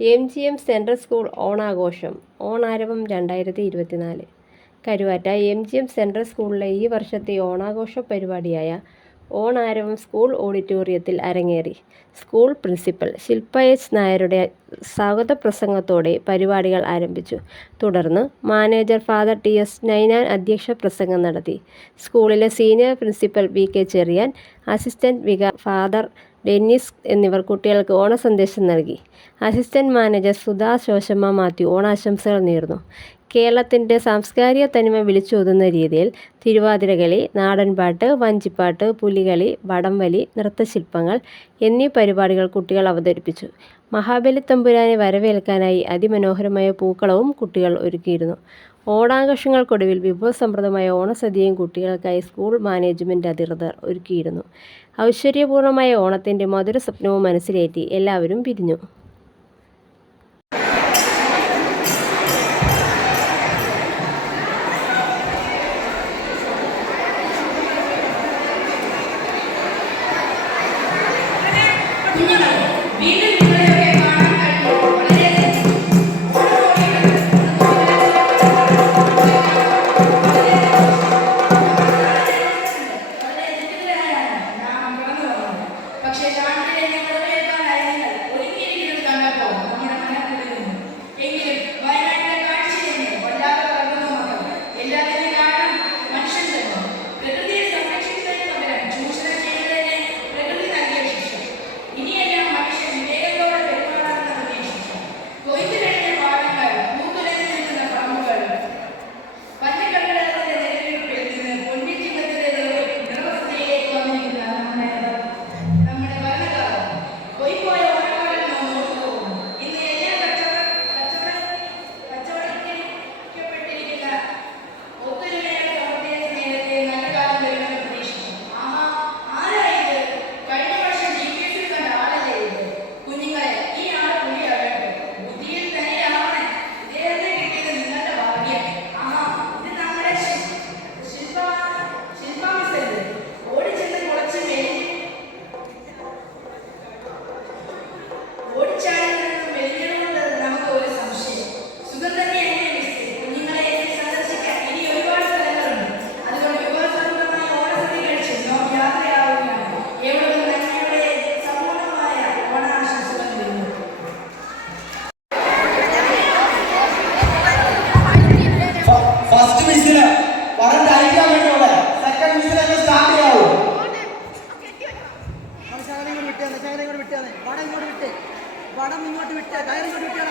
MGM central school ഓണാഘോഷം ഓണാരവം 2024. Karuvatta MGM central സ്കൂളിലെ ഈ വർഷത്തെ ഓണാഘോഷ പരിപാടിയായ ഓണാരവം സ്കൂൾ ഓഡിറ്റോറിയത്തിൽ അരങ്ങേറി. സ്കൂൾ പ്രിൻസിപ്പൽ ശില്പ എച്ച് നായരുടെ സ്വാഗത പ്രസംഗത്തോടെ പരിപാടികൾ ആരംഭിച്ചു. തുടർന്ന് മാനേജർ ഫാദർ TS നൈനാൻ അധ്യക്ഷ പ്രസംഗം നടത്തി. സ്കൂളിലെ senior principal VK Cherian, assistant വികാരി ഫാദർ ഡെന്നിസ് എന്നിവർ കുട്ടികൾക്ക് ഓണസന്ദേശം നൽകി. അസിസ്റ്റന്റ് മാനേജർ സുധാ ശോശമ്മ മാത്യു ഓണാശംസകൾ നേർന്നു. കേരളത്തിൻ്റെ സാംസ്കാരിക തനിമ വിളിച്ചോതുന്ന രീതിയിൽ തിരുവാതിരകളി, നാടൻപാട്ട്, വഞ്ചിപ്പാട്ട്, പുലികളി, വടംവലി, നൃത്തശില്പങ്ങൾ എന്നീ പരിപാടികൾ കുട്ടികൾ അവതരിപ്പിച്ചു. മഹാബലി തമ്പുരാനെ വരവേൽക്കാനായി അതിമനോഹരമായ പൂക്കളവും കുട്ടികൾ ഒരുക്കിയിരുന്നു. ഓണാഘോഷങ്ങൾക്കൊടുവിൽ വിഭവസമൃദ്ധമായ ഓണസദ്യയും കുട്ടികൾക്കായി സ്കൂൾ മാനേജ്മെൻറ്റ് അധികൃതർ ഒരുക്കിയിരുന്നു. ഐശ്വര്യപൂർണ്ണമായ ഓണത്തിൻ്റെ മധുര സ്വപ്നവും മനസ്സിലേറ്റി എല്ലാവരും പിരിഞ്ഞു. വടം ഇങ്ങോട്ട് വിട്ട് കയറിങ്ങോട്ട് വിട്ട്